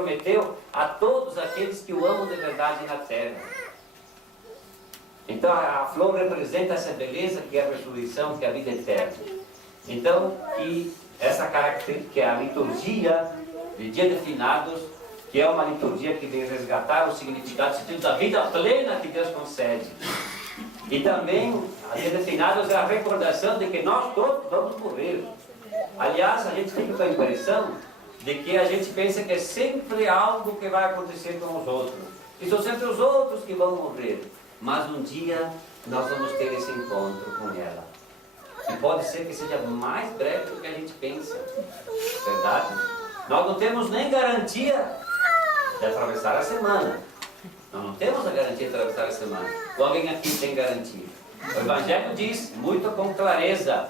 prometeu a todos aqueles que o amam de verdade na terra. Então a flor representa essa beleza que é a ressurreição, que é a vida eterna. Então, e essa característica que é a liturgia de Dia de Finados, que é uma liturgia que vem resgatar o significado, o sentido da vida plena que Deus concede. E também, a Dia de Finados é a recordação de que nós todos vamos morrer. Aliás, a gente fica com a impressão de que a gente pensa que é sempre algo que vai acontecer com os outros. E são sempre os outros que vão morrer. Mas um dia nós vamos ter esse encontro com ela. E pode ser que seja mais breve do que a gente pensa. Verdade? Nós não temos nem garantia de atravessar a semana. Nós não temos a garantia de atravessar a semana. Ou alguém aqui tem garantia? O Evangelho diz, muito com clareza,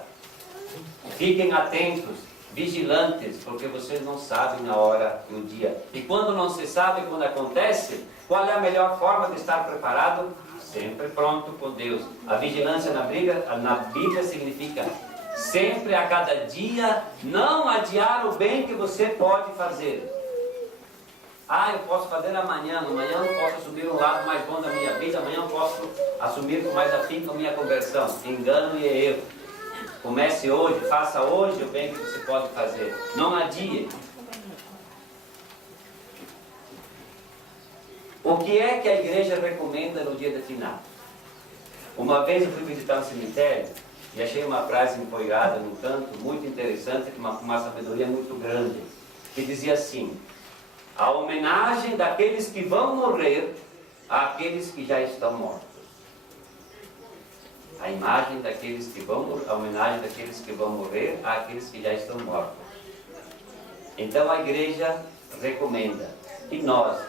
fiquem atentos, vigilantes, porque vocês não sabem a hora e o dia. E quando não se sabe, quando acontece, qual é a melhor forma de estar preparado? Sempre pronto com Deus. A vigilância na Bíblia significa sempre, a cada dia, não adiar o bem que você pode fazer. Ah, eu posso fazer amanhã eu posso assumir um lado mais bom da minha vida, amanhã eu posso assumir com mais afinco a minha conversão. Engano e erro. Comece hoje, faça hoje o bem que você pode fazer. Não adie. O que é que a igreja recomenda no dia de finados? Uma vez eu fui visitar um cemitério e achei uma frase empoeirada no canto, muito interessante, com uma sabedoria muito grande, que dizia assim: a homenagem daqueles que vão morrer àqueles que já estão mortos. A homenagem daqueles que vão morrer àqueles que já estão mortos. Então a igreja recomenda que nós,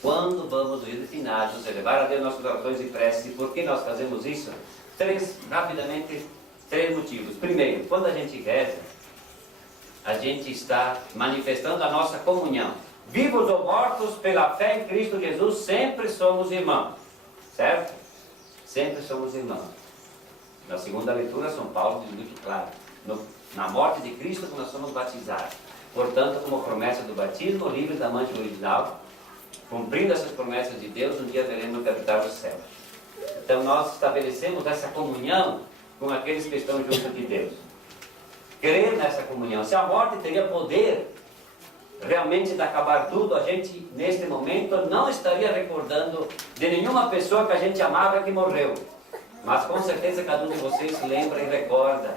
quando vamos no dia de finados, elevar a Deus nossas orações e preces. E por que nós fazemos isso? Rapidamente, três motivos. Primeiro, quando a gente reza, a gente está manifestando a nossa comunhão. Vivos ou mortos pela fé em Cristo Jesus, sempre somos irmãos. Certo? Sempre somos irmãos. Na segunda leitura, São Paulo diz muito claro: na morte de Cristo nós somos batizados. Portanto, como promessa do batismo, livres da mancha original, cumprindo essas promessas de Deus, um dia veremos habitar os céus. Então nós estabelecemos essa comunhão com aqueles que estão junto de Deus. Crer nessa comunhão. Se a morte teria poder realmente de acabar tudo, a gente neste momento não estaria recordando de nenhuma pessoa que a gente amava que morreu. Mas com certeza cada um de vocês se lembra e recorda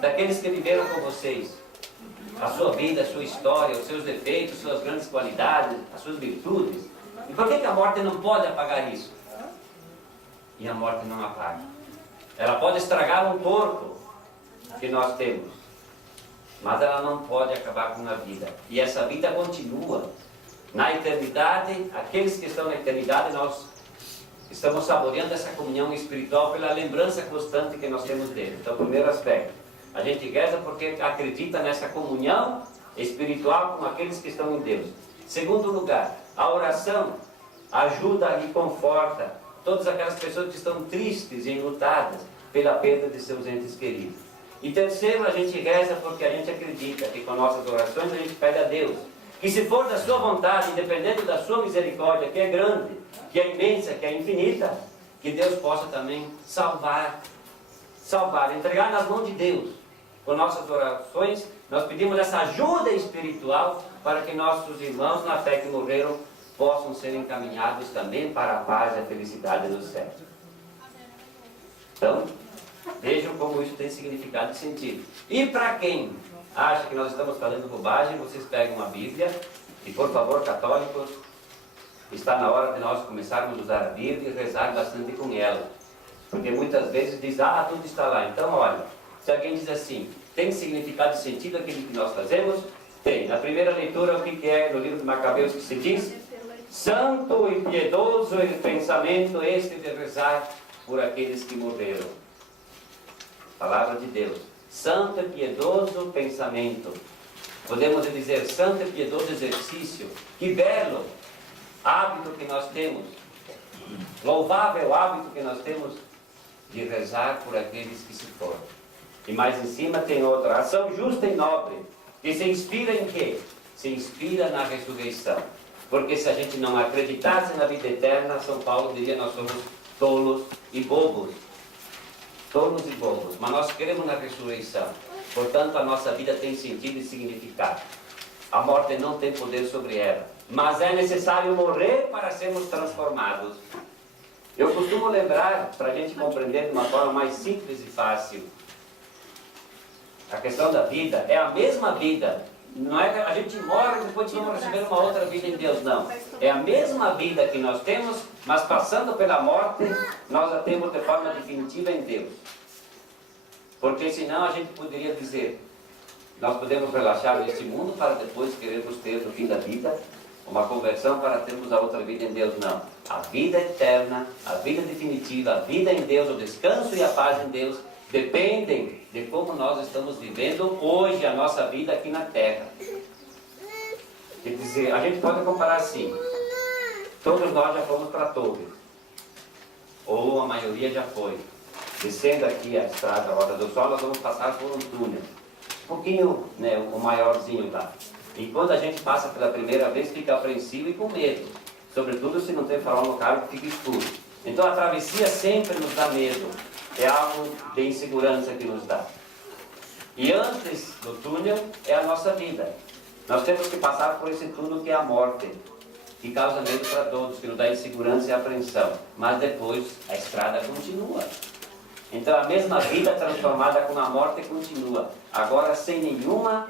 daqueles que viveram com vocês. A sua vida, a sua história, os seus defeitos, suas grandes qualidades, as suas virtudes. E por que a morte não pode apagar isso? E a morte não apaga. Ela pode estragar um corpo que nós temos, mas ela não pode acabar com a vida. E essa vida continua. Na eternidade, aqueles que estão na eternidade, nós estamos saboreando essa comunhão espiritual pela lembrança constante que nós temos dele. Então, primeiro aspecto, a gente reza porque acredita nessa comunhão espiritual com aqueles que estão em Deus. Segundo lugar, a oração ajuda e conforta todas aquelas pessoas que estão tristes e enlutadas pela perda de seus entes queridos. E terceiro, a gente reza porque a gente acredita que com nossas orações a gente pede a Deus que, se for da sua vontade, independente da sua misericórdia, que é grande, que é imensa, que é infinita, que Deus possa também salvar, entregar nas mãos de Deus. Com nossas orações, nós pedimos essa ajuda espiritual para que nossos irmãos na fé que morreram possam ser encaminhados também para a paz e a felicidade do céu. Então, vejam como isso tem significado e sentido. E para quem acha que nós estamos fazendo bobagem, vocês pegam a Bíblia e, por favor, católicos, está na hora de nós começarmos a usar a Bíblia e rezar bastante com ela. Porque muitas vezes diz, tudo está lá. Então, olha, se alguém diz assim, tem significado e sentido aquilo que nós fazemos? Tem. Na primeira leitura, o que é no livro de Macabeus que se diz? Santo e piedoso é o pensamento este de rezar por aqueles que morreram. Palavra de Deus. Santo e piedoso pensamento. Podemos dizer santo e piedoso exercício. Que belo hábito que nós temos. Louvável hábito que nós temos de rezar por aqueles que se foram. E mais em cima tem outra. Ação justa e nobre. Que se inspira em quê? se inspira na ressurreição. Porque se a gente não acreditasse na vida eterna, São Paulo diria: nós somos tolos e bobos. Tolos e bobos. Mas nós queremos na ressurreição. Portanto, a nossa vida tem sentido e significado. A morte não tem poder sobre ela. Mas é necessário morrer para sermos transformados. Eu costumo lembrar, para a gente compreender de uma forma mais simples e fácil, a questão da vida é a mesma vida. Não é que a gente morre e depois vamos receber uma outra vida em Deus, não. É a mesma vida que nós temos, mas passando pela morte, nós a temos de forma definitiva em Deus. Porque senão a gente poderia dizer: nós podemos relaxar neste mundo para depois querermos ter no fim da vida uma conversão para termos a outra vida em Deus. Não. A vida eterna, a vida definitiva, a vida em Deus, o descanso e a paz em Deus dependem de como nós estamos vivendo hoje a nossa vida aqui na Terra. Quer dizer, a gente pode comparar assim: todos nós já fomos para Torres, ou a maioria já foi. Descendo aqui a estrada, a Rota do Sol, nós vamos passar por um túnel, um pouquinho, né, o maiorzinho lá. E quando a gente passa pela primeira vez, fica apreensivo e com medo, sobretudo se não tem farol no carro, que fica escuro. Então a travessia sempre nos dá medo, é algo de insegurança que nos dá. E antes do túnel é a nossa vida. Nós temos que passar por esse túnel que é a morte, que causa medo para todos, que nos dá insegurança e apreensão. Mas depois a estrada continua. Então a mesma vida transformada com a morte continua, agora sem nenhuma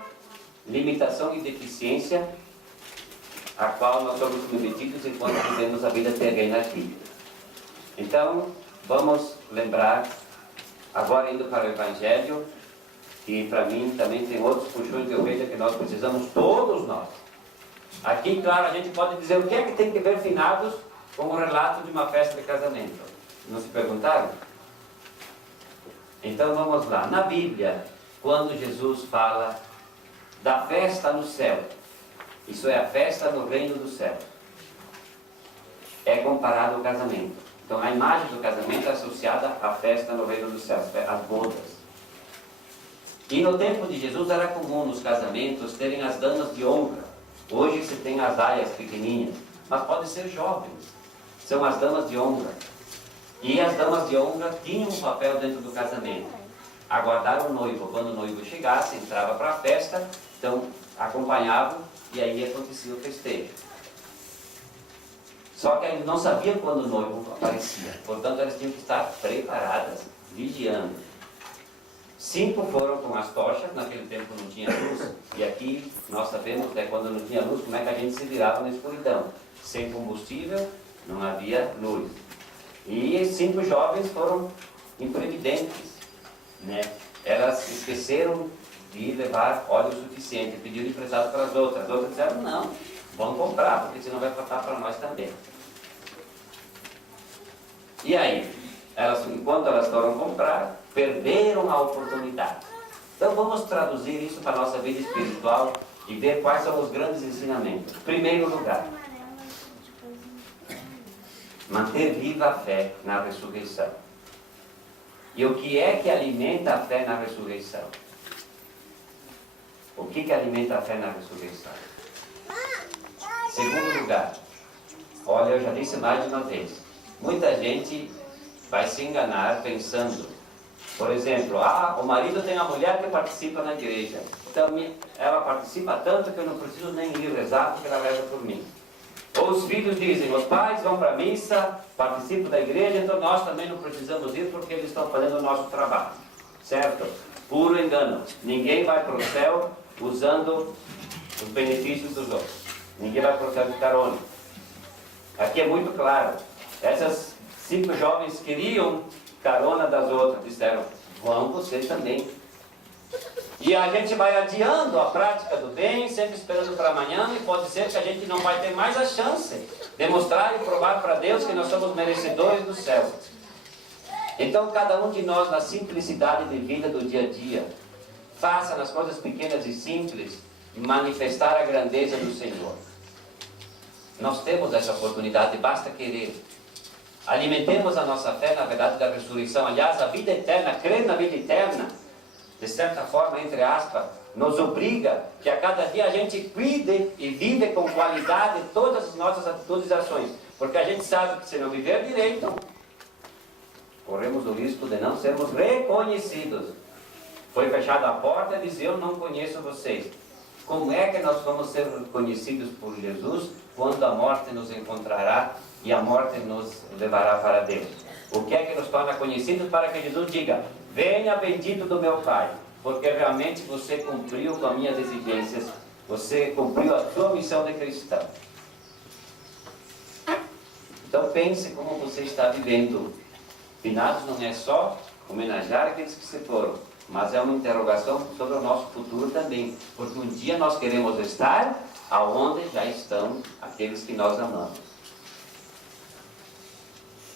limitação e deficiência a qual nós somos submetidos enquanto vivemos a vida terrena aqui. Então, vamos lembrar, agora indo para o Evangelho, que para mim também tem outros puxões de orelha que nós precisamos, todos nós. Aqui, claro, a gente pode dizer: o que é que tem que ver finados com o relato de uma festa de casamento? Não se perguntaram? Então vamos lá. Na Bíblia, quando Jesus fala da festa no céu, isso é a festa no reino do céu, é comparado ao casamento. Então a imagem do casamento é associada à festa no reino do céu, às bodas. E no tempo de Jesus era comum nos casamentos terem as damas de honra. Hoje se tem as aias pequenininhas, mas podem ser jovens. São as damas de honra. E as damas de honra tinham um papel dentro do casamento: aguardar o noivo. Quando o noivo chegasse, entrava para a festa, então acompanhavam e aí acontecia o festejo. Só que eles não sabiam quando o noivo aparecia, portanto eles tinham que estar preparadas, vigiando. 5 foram com as tochas, naquele tempo não tinha luz, e aqui nós sabemos que quando não tinha luz, como é que a gente se virava na escuridão. Sem combustível, não havia luz. E 5 jovens foram imprevidentes, né? Elas esqueceram de levar óleo suficiente, pediram emprestado para as outras. As outras disseram: não, vamos comprar, porque senão vai faltar para nós também. E aí, enquanto elas foram comprar, perderam a oportunidade. Então vamos traduzir isso para a nossa vida espiritual e ver quais são os grandes ensinamentos. Primeiro lugar, manter viva a fé na ressurreição. E o que é que alimenta a fé na ressurreição? O que alimenta a fé na ressurreição? Segundo lugar, olha, eu já disse mais de uma vez, muita gente vai se enganar pensando, por exemplo: o marido tem uma mulher que participa na igreja, então ela participa tanto que eu não preciso nem ir rezar porque ela reza por mim. Ou os filhos dizem: os pais vão para a missa, participam da igreja, então nós também não precisamos ir porque eles estão fazendo o nosso trabalho. Certo? Puro engano. Ninguém vai para o céu usando os benefícios dos outros. Ninguém vai para o céu de carona. Aqui é muito claro. Essas 5 jovens queriam carona das outras. Disseram: vão vocês também. E a gente vai adiando a prática do bem, sempre esperando para amanhã, e pode ser que a gente não vai ter mais a chance de mostrar e provar para Deus que nós somos merecedores do céu. Então cada um de nós, na simplicidade de vida do dia a dia, faça nas coisas pequenas e simples manifestar a grandeza do Senhor. Nós temos essa oportunidade, basta querer. Alimentemos a nossa fé na verdade da ressurreição. Aliás, a vida eterna, crer na vida eterna, de certa forma, entre aspas, nos obriga que a cada dia a gente cuide e vive com qualidade todas as nossas atitudes e ações. Porque a gente sabe que se não viver direito, corremos o risco de não sermos reconhecidos. Foi fechada a porta e diz: eu não conheço vocês. Como é que nós vamos ser reconhecidos por Jesus quando a morte nos encontrará e a morte nos levará para Deus? O que é que nos torna conhecidos para que Jesus diga: venha bendito do meu Pai, porque realmente você cumpriu com as minhas exigências, você cumpriu a sua missão de cristão. Então pense como você está vivendo. Finados não é só homenagear aqueles que se foram, mas é uma interrogação sobre o nosso futuro também, porque um dia nós queremos estar aonde já estão aqueles que nós amamos.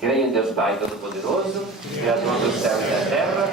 Creio em Deus Pai Todo-Poderoso, Criador dos céus e da terra.